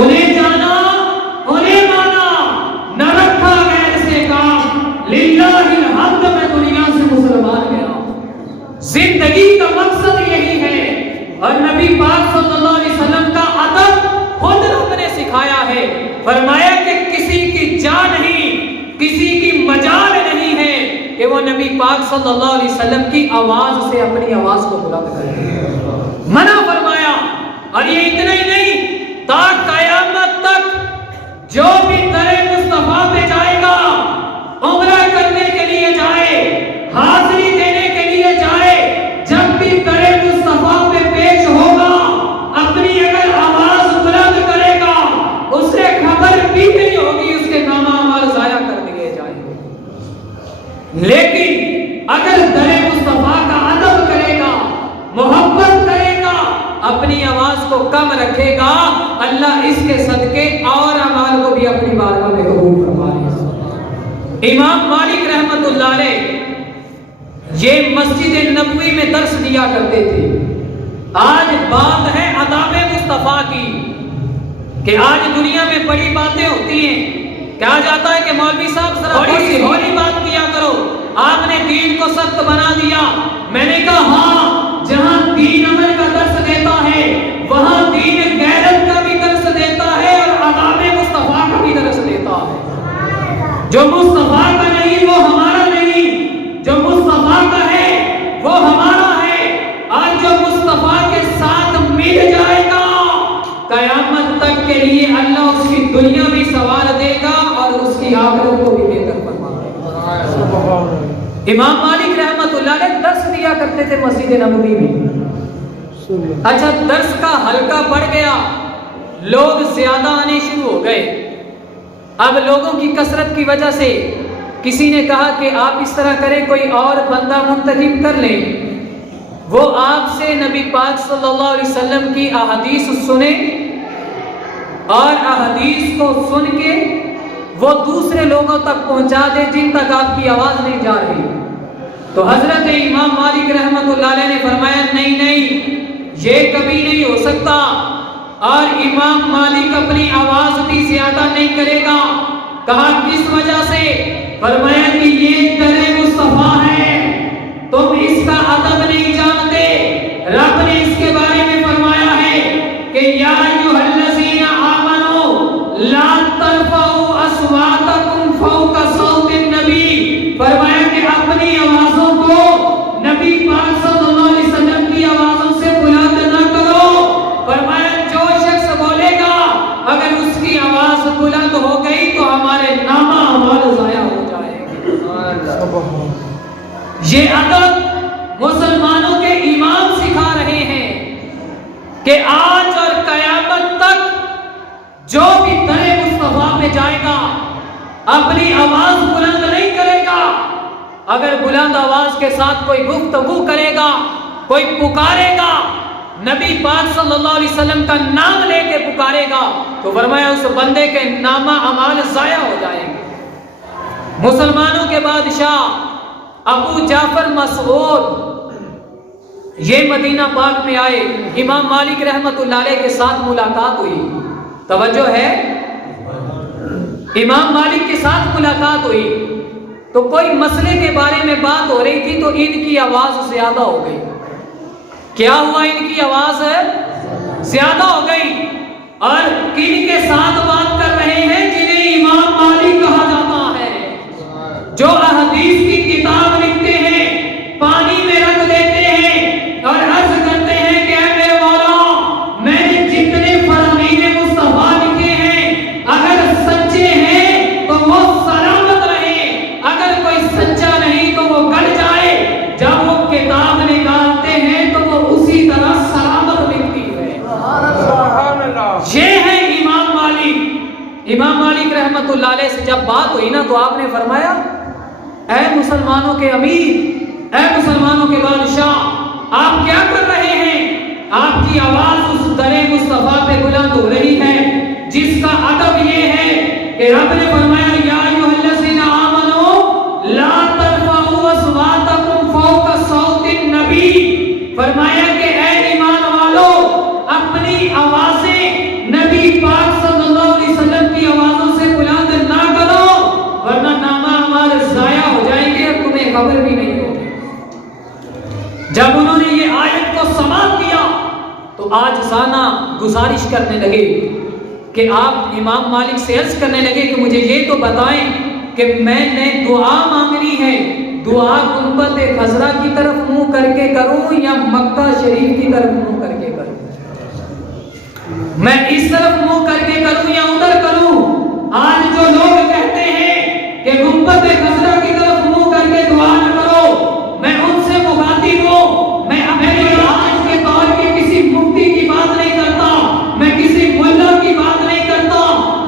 انہیں جانا انہیں مانا، نہ رکھا غیر سے کام، للہ الحمد میں دنیا سے مسلمان گیا۔ زندگی کا مقصد یہی ہے، اور نبی پاک صلی اللہ علیہ وسلم کا ادب خود رب نے سکھایا ہے۔ فرمایا کہ کسی کی جا نہیں، کسی کی مجال نہیں ہے کہ وہ نبی پاک صلی اللہ علیہ وسلم کی آواز سے اپنی آواز کو بلند کرے، منع فرمایا۔ اور یہ اتنا ہی نہیں، تا قیامت تک جو بھی در مصطفیٰ پہ جائے گا، عمرہ کرنے کے لیے جائے، حاضری دینے کے لیے جائے، جب بھی در مصطفیٰ پہ پیش ہوگا، اپنی اگر آواز بلند کرے گا، اسے خبر بھی نہیں ہوگی، اس کے نامہ اعمال ضائع کر دیے جائیں گے۔ لیکن اگر در مصطفیٰ کا ادب کرے گا، محبت کرے گا، اپنی آواز کو کم رکھے گا، اللہ اس کے صدقے اور اعمال کو بھی اپنی بارگاہ میں قبول فرمائے گا۔ امام مالک رحمت اللہ علیہ یہ مسجد نبوی میں درس دیا کرتے تھے۔ آج بات ہے آداب مصطفیٰ کی، کہ آج دنیا میں بڑی باتیں ہوتی ہیں، کہا جاتا ہے کہ مولوی صاحب ذرا تھوڑی سی ہولی بات کیا کرو، آپ نے دین کو سخت بنا دیا۔ میں نے کہا ہاں، جہاں دین عمل کا درس دیتا ہے، وہاں دین غیرت کا بھی درس دیتا ہے اور آداب مصطفیٰ کا بھی درس دیتا ہے۔ جو مصطفیٰ کا نہیں وہ ہمارا نہیں، جو مصطفیٰ کا ہے وہ ہمارا ہے، اور جو مصطفیٰ کے ساتھ مل جائے گا، قیامت تک کے لیے اللہ اس کی دنیا بھی سنوار دے گا اور اس کی آخرت کو بھی بہتر فرما دے گا۔ امام مالک رحمت اللہ علیہ درس دیا کرتے تھے مسجد نبوی میں۔ اچھا، درس کا حلقہ بڑھ گیا، لوگ زیادہ آنے شروع ہو گئے۔ اب لوگوں کی کثرت کی وجہ سے کسی نے کہا کہ آپ اس طرح کریں، کوئی اور بندہ منتخب کر لیں، وہ آپ سے نبی پاک صلی اللہ علیہ وسلم کی احادیث سنیں، اور احادیث کو سن کے وہ دوسرے لوگوں تک پہنچا دے جن تک آپ کی آواز نہیں جا رہی۔ تو حضرت امام مالک رحمت اللہ علیہ نے فرمایا نہیں نہیں، یہ کبھی نہیں ہو سکتا، اور امام مالک اپنی آواز بھی زیادہ نہیں کرے گا۔ کہا کس وجہ سے؟ فرمایا کہ یہ در مصطفیٰ ہے، تم اس کا ادب نہیں جانتے۔ رب نے اس کے بارے میں فرمایا ہے کہ یا ایھا الذین آمنوا لا ترفعوا اصواتکم فوق صوت النبی۔ فرمایا کہ اپنی آوازوں کو نبی پاک صلی اللہ علیہ وسلم کی آوازوں سے بلند نہ کرو۔ فرمایا جو شخص بولے گا، اگر اس کی آواز بلند ہو گئی تو ہمارے نامہ اعمال ضائع ہو جائے گے۔ یہ ادب مسلمانوں کے امام سکھا رہے ہیں کہ آج اور قیامت تک جو بھی در مصطفیٰ میں جائے گا، اپنی آواز بلند نہیں کرے گا۔ اگر بلند آواز کے ساتھ کوئی گفتگو کرے گا، کوئی پکارے گا، نبی پاک صلی اللہ علیہ وسلم کا نام لے کے پکارے گا، تو فرمایا اس بندے کے نامہ اعمال ضائع ہو جائیں گے۔ مسلمانوں کے بادشاہ ابو جعفر مسعود یہ مدینہ پاک میں آئے، امام مالک رحمت اللہ علیہ کے ساتھ ملاقات ہوئی۔ توجہ ہے، امام مالک کے ساتھ ملاقات ہوئی تو کوئی مسئلے کے بارے میں بات ہو رہی تھی، تو ان کی آواز زیادہ ہو گئی۔ کیا ہوا؟ ان کی آواز زیادہ ہو گئی، اور کن کے ساتھ بات کر رہے ہیں؟ جنہیں امام مالک کہا جاتا ہے، جو احادیث کی کتاب لکھتے ہیں، پانی میں رکھ دیتے ہیں اور عرض کرتے ہیں کہ اے میرے مولا، میں نے جتنے فرامین مصطفیٰ لکھے ہیں، اگر سچے ہیں تو وہ سلامت رہے، اگر کوئی سچا نہیں تو وہ گل جائے۔ جب وہ کتاب نکالتے ہیں تو وہ اسی طرح سلامت لکھتی ہے۔ یہ ہے امام مالک۔ امام مالک رحمت اللہ علیہ سے جب بات ہوئی نا، تو آپ نے فرمایا اے مسلمانوں کے امیر، اے مسلمانوں کے بادشاہ، آپ کیا کر رہے ہیں؟ آپ کی آواز اس در مصطفیٰ پہ بلند ہو رہی ہے، جس کا ادب یہ ہے کہ رب نے فرمایا یا ایھا الذین آمنوا لا ترفعوا اصواتکم فوق صوت النبی۔ فرمایا کہ اے ایمان والو، اپنی آوازیں نبی پاک پاک صلی اللہ علیہ وسلم کی آوازوں سے بلند نہ کرو ورنہ نامہ اعمال ضائع ہو جائیں گے اور تمہیں خبر بھی نہیں ہوگی۔ جب انہوں نے یہ آیت کو سماعت کیا تو آج زانا گزارش کرنے لگے کہ آپ امام مالک سے عرض کرنے لگے کہ مجھے یہ تو بتائیں کہ میں نے دعا مانگنی ہے، دعا گنبد خضرا کی طرف منہ کر کے کروں یا مکہ شریف کی طرف منہ کر کے کروں؟ میں اس طرف منہ کر کے کروں یا ادھر کروں؟ آج جو لوگ کہتے ہیں کہ گنبد خضرا کی طرف منہ کر کے دعا نہ کرو، میں ان سے مخاطب ہوں۔ میں اپنے آج کے دور کے کسی مفتی کی بات نہیں کرتا، میں کسی ملا کی بات نہیں کرتا،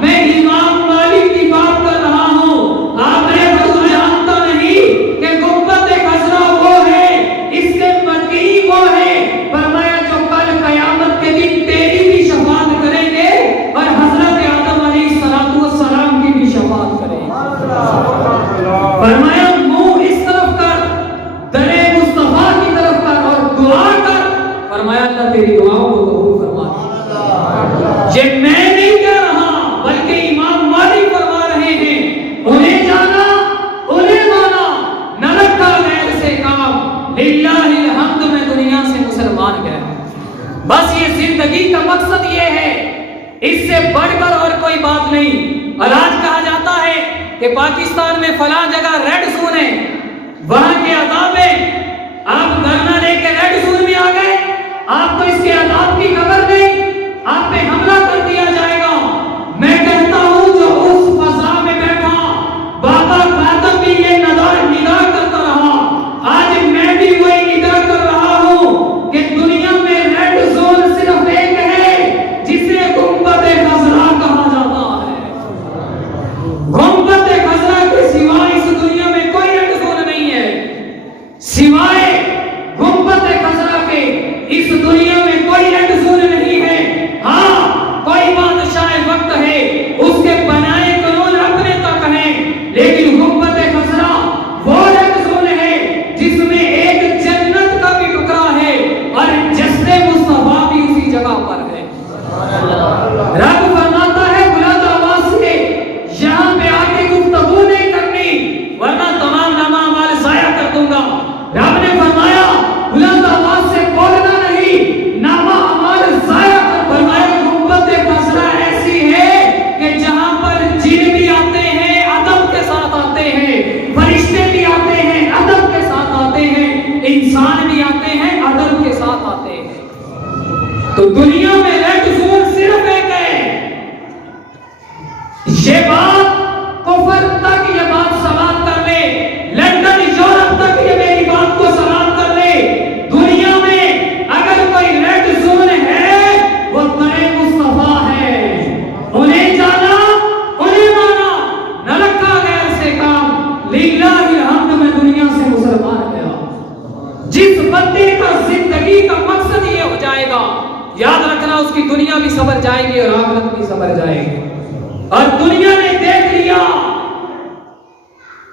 میں امام مالک کی بات کر رہا ہوں۔ آپ نے تو جانتا نہیں کہ گنبد خضرا وہ ہے، اس کے مکی وہ ہے، فرمایا جو کل قیامت کے دن تیری بھی شفاعت کریں گے اور حضرت آدم علیہ السلام کی بھی شفاعت کریں گے۔ فرمایا منہ اس طرف کر، در مصطفیٰ کی طرف کر اور دعا کر، فرمایا اللہ تیری دعاؤں کو قبول فرما دے۔ یہ میں نہیں کہہ رہا بلکہ امام مالک فرما رہے ہیں، انہیں جانا انہیں مانا، نہ رکھا غیر سے کام، للہ الحمد میں دنیا سے مسلمان گیا۔ بس یہ زندگی کا مقصد یہ ہے، اس سے بڑھ کر اور کوئی بات نہیں۔ اور آج کہا جاتا ہے کہ پاکستان میں فلاں جگہ ریڈ زون ہے، وہاں کے عذاب ہے، آپ دھرنا لے کے ریڈ زون میں آ گئے، آپ کو اس کے عذاب کی خبر نہیں، آپ پہ حملہ کر دیا جائے گا۔ میں کہتا ہوں جو اس فضا میں بیٹھا بابا خاتم بھی یہ نگاہ کرتا رہا، آج میں بھی وہی نگاہ کر رہا ہوں کہ دنیا میں ریڈ زون صرف ایک ہے جسے گنبد خضرا کہا جاتا ہے۔ گنبد خضرا کے سوائے اس دنیا میں کوئی ریڈ زون نہیں ہے، سوائے گنبد خضرا کے اس دنیا میں کوئی ریڈ زون نہیں ہے۔ ہاں کوئی بادشاہ وقت ہے، اس کے بنائے قانون اپنے تک ہیں، لیکن گنبد خضرا وہ ریڈ زون ہے جس میں ایک جنت کا بھی ٹکڑا ہے اور جسد مصطفیٰ بھی اسی جگہ پر ہے۔ رب فرماتا ہے بلند آواز سے یہاں پہ آ کے گفتگو نہیں کرنی ورنہ تمام نامہ اعمال ضائع کر دوں گا۔ رب نے فرمایا بلند آواز سے بولنا نہیں، نامہ اعمال ضائع کر۔ فرمایا گنبد خضرا ایسی ہے کہ جہاں پر جن بھی آتے ہیں ادب کے ساتھ آتے ہیں، فرشتے بھی آتے ہیں ادب کے ساتھ آتے ہیں، انسان بھی آتے ہیں ادب کے ساتھ آتے ہیں۔ تو دنیا میں ریڈ زون صرف ایک ہے۔ یہ بات کفر تک یہ بات سماعت کر لے، لندن یورپ تک یہ میری بات کو سماعت کر لے، دنیا میں اگر کوئی ریڈ زون ہے وہ در مصطفیٰ ہے۔ انہیں جانا انہیں مانا، نہ رکھا غیر سے کام، للہ الحمد میں دنیا سے مسلمان گیا۔ جس بندے کا زندگی کا مقصد یہ ہو جائے گا، یاد رکھنا اس کی دنیا بھی سبر جائے گی اور آخرت بھی سبر جائے گی۔ اور دنیا نے دیکھ لیا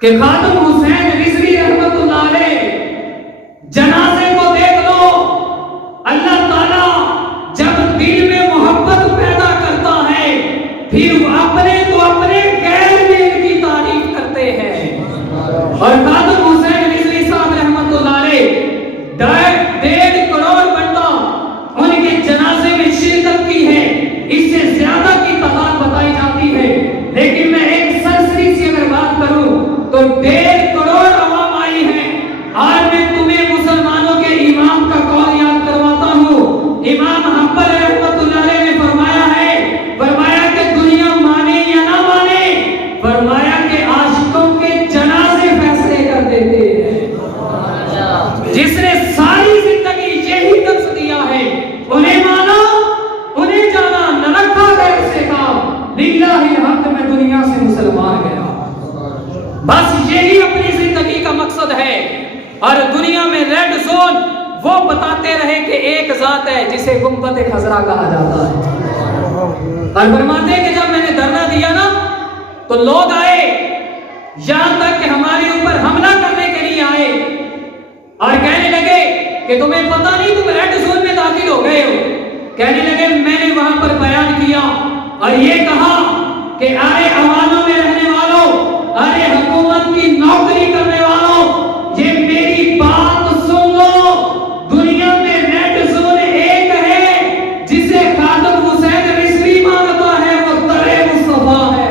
کہ خاتم حسین رضوی رحمت اللہ علیہ جنازے کو دیکھ لو، اللہ تعالیٰ جب دل میں محبت پیدا کرتا ہے پھر اپنے تو اپنے غیر میں ان کی تعریف کرتے ہیں۔ اور خاتم حسین رضوی صاحب رحمت اللہ علیہ 1.5 کروڑ بندہ ان کے جنازے میں شرکت کی ہے، اس سے زیادہ کی تعداد بتائی جاتی ہے، لیکن میں ایک سرسری سی اگر بات کروں تو 1.5 کروڑ عوام آئی ہے۔ آج میں تمہیں مسلمانوں کے امام کا قول یاد کرواتا ہوں، امام حنبل رحمت اللہ علیہ نے فرمایا ہے، فرمایا کہ دنیا مانے یا نہ مانے، فرمایا کہ عاشقوں کے جنازے فیصلے کر دیتے ہیں۔ جس نے ساری زندگی یہی درس دیا ہے، انہیں مانا انہیں جانا، نہ رکھا غیر سے کام، للہ الحمد میں دنیا سے مسلمان گیا۔ بس یہی اپنی زندگی کا مقصد ہے۔ اور دنیا میں ریڈ زون وہ بتاتے رہے کہ ایک ذات ہے جسے گنبد خضرا کہا جاتا ہے۔ اور فرماتے ہیں کہ جب میں نے دھرنا دیا نا تو لوگ آئے، یہاں تک کہ ہمارے اوپر حملہ کرنے کے لیے آئے اور کہنے لگے کہ تمہیں پتہ نہیں تم ریڈ زون میں داخل ہو گئے ہو۔ کہنے لگے میں نے وہاں پر بیان کیا اور یہ کہا کہ ارے عواموں میں رہنے والوں، ارے حکومت کی نوکری کرنے والوں، یہ میری بات سن لو، دنیا میں ریڈ زون ایک ہے جسے خادم حسین رضوی مانتا ہے، وہ در مصطفیٰ ہے۔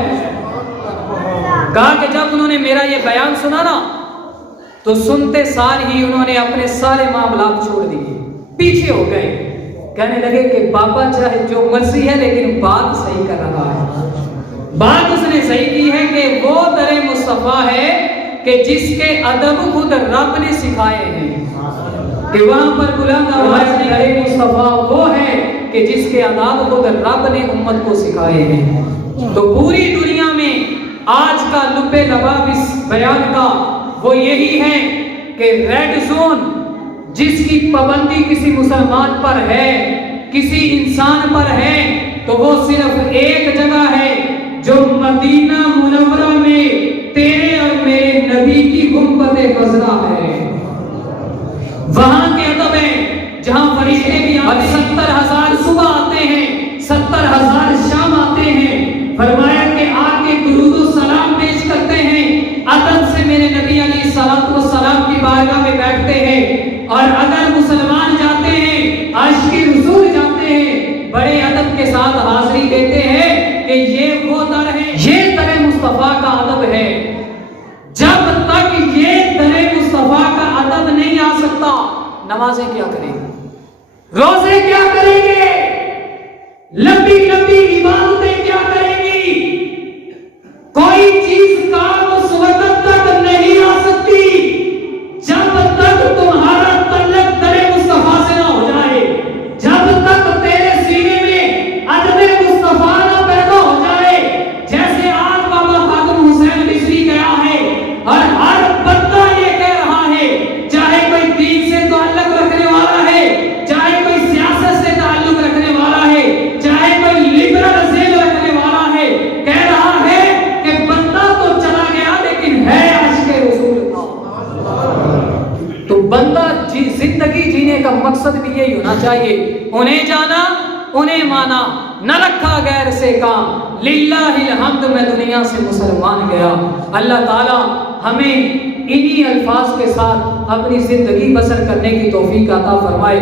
کہا کہ جب انہوں نے میرا یہ بیان سنا نا تو سنتے سال ہی انہوں نے اپنے سارے معاملات چھوڑ دیے، پیچھے ہو گئے، کہنے لگے کہ بابا چاہے جو مرضی ہے لیکن بات صحیح کر رہا ہے۔ بات اس نے صحیح کی ہے کہ وہ در مصطفیٰ ہے کہ جس کے ادب خود رب نے سکھائے ہیں، کہ وہاں پر بلند آواز میں در مصطفیٰ وہ ہے کہ جس کے آداب خود رب نے امت کو سکھائے ہیں۔ تو پوری دنیا میں آج کا لب لباب اس بیان کا وہ یہی ہے کہ ریڈ زون جس کی پابندی کسی مسلمان پر ہے، کسی انسان پر ہے، تو وہ صرف ایک جگہ ہے جو مدینہ منورہ میں تیرے اور میرے نبی کی گنبد خضرا ہے۔ وہاں کے ادب ہے جہاں فرشتے بھی آتے ہیں، 70,000 صبح آتے ہیں، 70,000 شام آتے ہیں۔ فرمایا کہ آ کے درود و سلام پیش کرتے ہیں، ادب سے میرے نبی علیہ السلام کی بارگاہ میں بیٹھتے ہیں، اور اگر مسلمان جاتے ہیں، عاشق رسول جاتے ہیں، بڑے ادب کے ساتھ حاضری دیتے ہیں کہ یہ وہ در ہے، یہ در مصطفیٰ کا ادب ہے۔ جب تک یہ در مصطفیٰ کا ادب نہیں آ سکتا، نمازیں کیا کریں گے، روزے کیا کریں گے، لمبی لمبی عبادتیں کیا کریں گی، کوئی چیز کام اس وقت تک نہیں آ سکتی جب تک تمہارا تعلق در مصطفیٰ سے نہ ہو جائے، جب تک تیرے سینے میں ادب مصطفیٰ نہ پیدا ہو جائے۔ جیسے آج بابا خادم حسین رضوی گیا ہے اور ہر بندہ یہ کہہ رہا ہے، چاہے کوئی دین سے تعلق رکھنے والا ہے، چاہے کوئی سیاست سے تعلق رکھنے والا ہے، چاہے کوئی لبرل ذہن رکھنے والا ہے، کہہ رہا ہے کہ بندہ تو چلا گیا لیکن ہے عاشق رسول کا۔ تو بندہ زندگی جینے کا مقصد بھی یہی ہونا چاہیے، انہیں جانا، انہیں مانا، نہ رکھا غیر سے کام، للہ الحمد میں دنیا سے مسلمان گیا۔ اللہ تعالی ہمیں انہی الفاظ کے ساتھ اپنی زندگی بسر کرنے کی توفیق عطا فرمائے۔